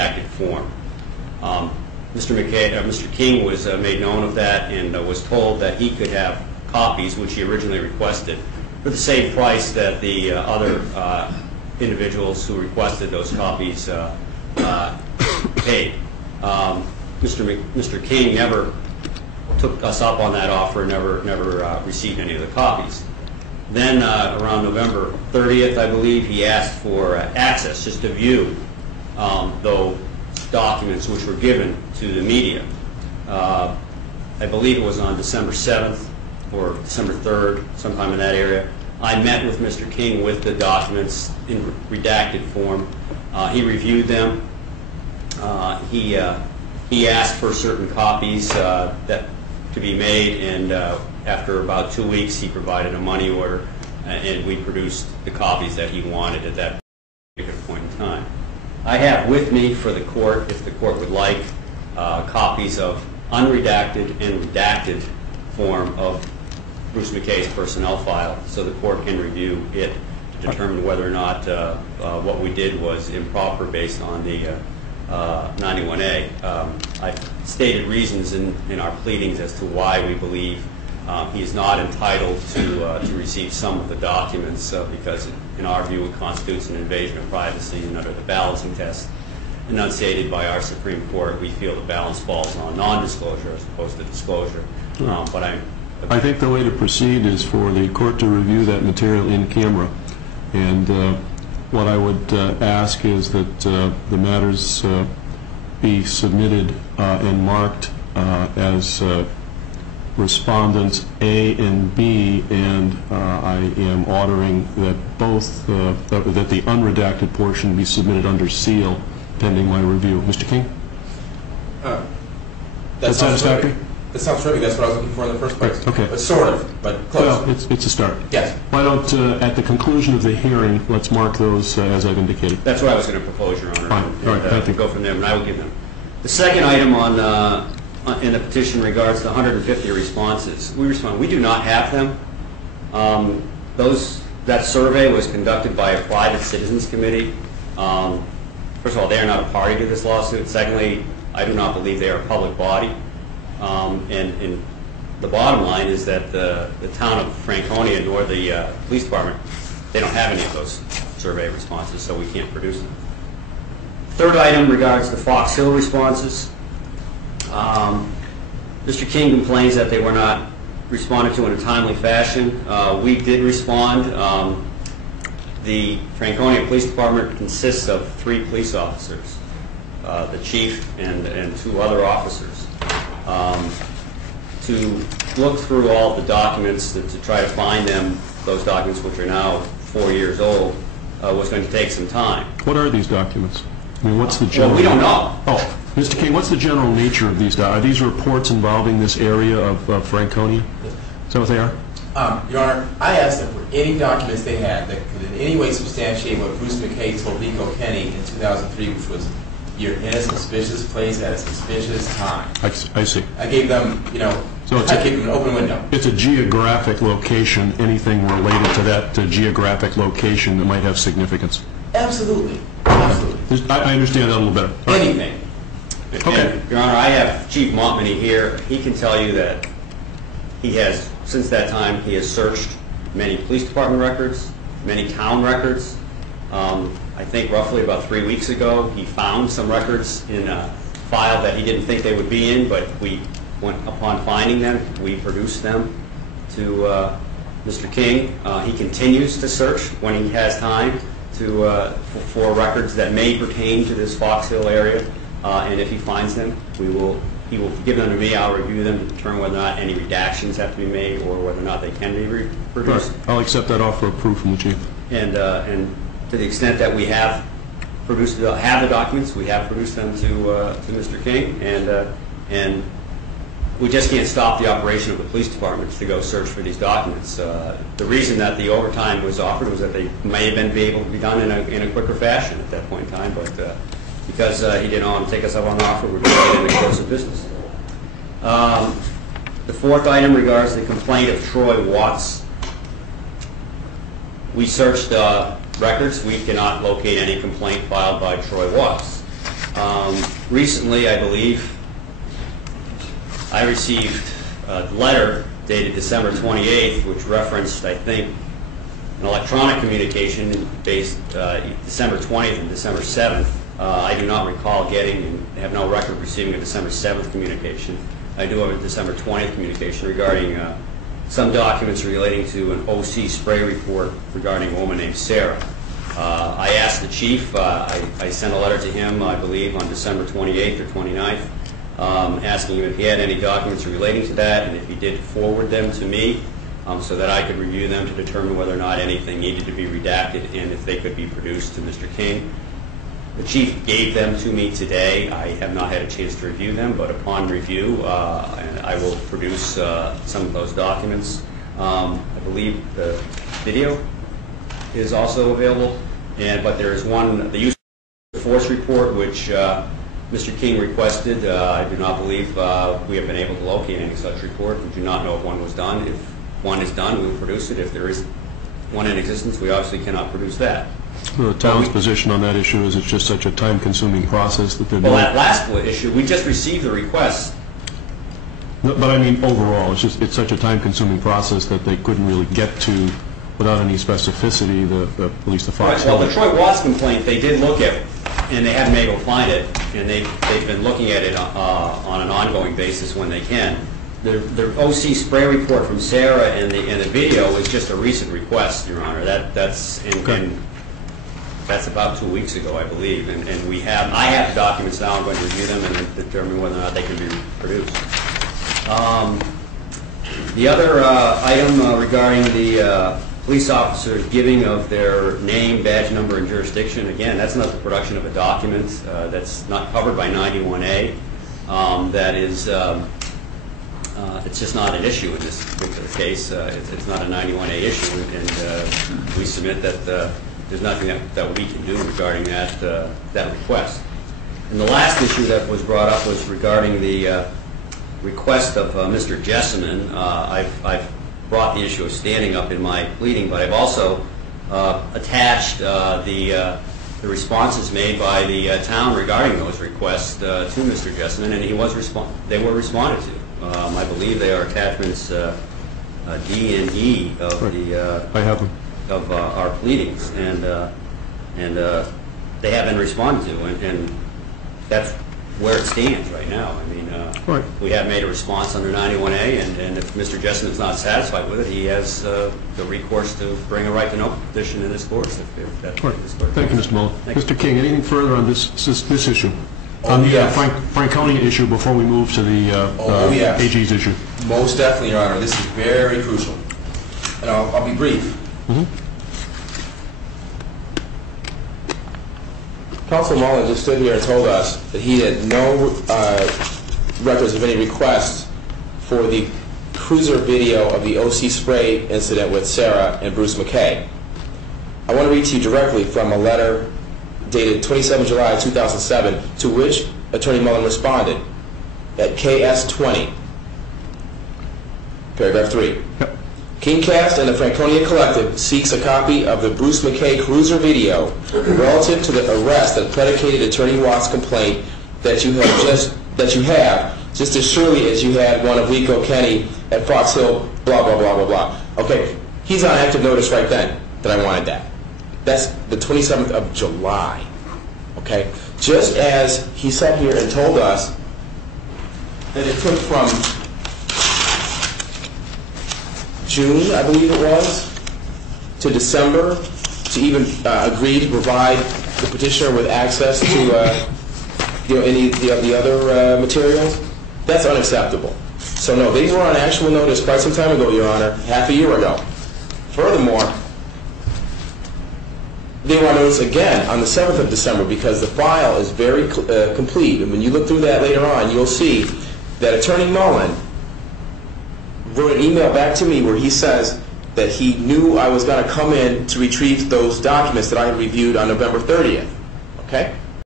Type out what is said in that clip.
redacted form. Mr. King was made known of that and was told that he could have copies, which he originally requested, for the same price that the other individuals who requested those copies paid. Mr. King never took us up on that offer, never received any of the copies. Then around November 30th, I believe, he asked for access just to view those documents which were given to the media. I believe it was on December 7th or December 3rd, sometime in that area. I met with Mr. King with the documents in redacted form. He reviewed them. He asked for certain copies that to be made, and after about 2 weeks, he provided a money order, and we produced the copies that he wanted at that particular point in time. I have with me for the court, if the court would like, copies of unredacted and redacted form of Bruce McKay's personnel file, so the court can review it to determine whether or not what we did was improper based on the 91A. I've stated reasons in our pleadings as to why we believe he is not entitled to receive some of the documents because, in our view, it constitutes an invasion of privacy, and under the balancing test enunciated by our Supreme Court, we feel the balance falls on non-disclosure as opposed to disclosure. I think the way to proceed is for the court to review that material in camera, and what I would ask is that the matters be submitted and marked as respondents A and B, and I am ordering that both that the unredacted portion be submitted under seal pending my review. Mr. King? That's satisfactory? That sounds terrific. That's what I was looking for in the first place. Okay. But sort of, but close. Well, it's a start. Yes. Why don't, at the conclusion of the hearing, let's mark those as I've indicated. That's what I was going to propose, Your Honor. Fine. All right. Thank you. Go from there, and I will give them. The second item in the petition regards the 150 responses. We do not have them. That survey was conducted by a private citizens committee. First of all, they are not a party to this lawsuit. Secondly, I do not believe they are a public body. And the bottom line is that the town of Franconia nor the police department, they don't have any of those survey responses, so we can't produce them. Third item regards the Fox Hill responses. Mr. King complains that they were not responded to in a timely fashion. We did respond. The Franconia Police Department consists of 3 police officers, the chief and 2 other officers. To look through all the documents to try to find them, those documents which are now 4 years old, was going to take some time. What are these documents? I mean, what's the general? Well, we don't know. Oh, Mr. King, what's the general nature of these documents? Are these reports involving this area of Franconia? Is that what they are? Your Honor, I asked them for any documents they had that could in any way substantiate what Bruce McKay told Nico Kenny in 2003, which was, you're in a suspicious place at a suspicious time. I see. I gave them, I gave them an open window. It's a geographic location, anything related to that geographic location that might have significance. Absolutely. Absolutely. I understand that a little better. Anything. Okay. And, Your Honor, I have Chief Montmany here. He can tell you that he has, since that time, he has searched many police department records, many town records. I think roughly about 3 weeks ago, he found some records in a file that he didn't think they would be in, but upon finding them, we produced them to Mr. King. He continues to search when he has time for records that may pertain to this Fox Hill area, and if he finds them, he will give them to me. I'll review them to determine whether or not any redactions have to be made or whether or not they can be reproduced. Right. I'll accept that offer of proof from the Chief. And to the extent that we have the documents, we have produced them to Mr. King, and we just can't stop the operation of the police department to go search for these documents. The reason that the overtime was offered was that they may have been able to be done in a quicker fashion at that point in time, but because he didn't want to take us up on the offer, we're going to get in the course of business. The fourth item regards the complaint of Troy Watts. We searched records. We cannot locate any complaint filed by Troy Watts. recently, I believe, I received a letter dated December 28th, which referenced, I think, an electronic communication based December 20th and December 7th. I do not recall getting and have no record of receiving a December 7th communication. I do have a December 20th communication regarding some documents relating to an OC spray report regarding a woman named Sarah. I asked the chief, I sent a letter to him, I believe, on December 28th or 29th, asking him if he had any documents relating to that, and if he did, forward them to me so that I could review them to determine whether or not anything needed to be redacted and if they could be produced to Mr. King. The chief gave them to me today. I have not had a chance to review them, but upon review, I will produce some of those documents. I believe the video is also available, but there is one, the use of force report, which Mr. King requested. I do not believe we have been able to locate any such report. We do not know if one was done. If one is done, we will produce it. If there is one in existence, we obviously cannot produce that. The town's position on that issue is it's just such a time-consuming process that they're doing. Well, that last issue, we just received the request. No, but I mean overall, it's such a time-consuming process that they couldn't really get to without any specificity, at least the Fox Hill. Well, the Troy Watts complaint, they did look at, and they haven't been able to find it, and they've been looking at it on an ongoing basis when they can. The OC spray report from Sarah and the video is just a recent request, Your Honor. That's about 2 weeks ago, I believe, and I have the documents now. I'm going to review them and determine whether or not they can be produced. The other item regarding the police officers giving of their name, badge number, and jurisdiction, again, that's not the production of a document. That's not covered by 91A. That is, it's just not an issue in this particular case. It's not a 91A issue, and we submit that there's nothing that we can do regarding that request. And the last issue that was brought up was regarding the request of Mr. Jessamine. I've brought the issue of standing up in my pleading, but I've also attached the responses made by the town regarding those requests to Mr. Jessamine, and they were responded to. I believe they are attachments D and E of I have them. Of our pleadings, and they have been responded to, and that's where it stands right now. I mean, we have made a response under 91A, and if Mr. Jessamine is not satisfied with it, he has the recourse to bring a right to know petition in this court. If that's what this court Thank you, Mr. Muller. Mr. King, anything further on this issue? On the Franconia issue before we move to the AG's issue? Most definitely, Your Honor. This is very crucial. And I'll be brief. Councilman Muller just stood here and told us that he had no records of any requests for the cruiser video of the OC spray incident with Sarah and Bruce McKay. I want to read to you directly from a letter dated 27 July 2007 to which Attorney Mullen responded at KS 20, paragraph 3. Kingcast and the Franconia Collective seeks a copy of the Bruce McKay cruiser video relative to the arrest that predicated Attorney Watts' complaint that you have just as surely as you had one of Rico Kenny at Fox Hill, blah, blah, blah, blah, blah. Okay, he's on active notice right then that I wanted that. That's the 27th of July. Okay, just as he sat here and told us that it took from June, I believe it was, to December to even agree to provide the petitioner with access to any of the other materials. That's unacceptable. So no, they were on actual notice quite some time ago, Your Honor, half a year ago. Furthermore, they were on notice again on the 7th of December because the file is very complete. And when you look through that later on, you'll see that Attorney Mullen wrote an email back to me where he says that he knew I was going to come in to retrieve those documents that I had reviewed on November 30th. Okay?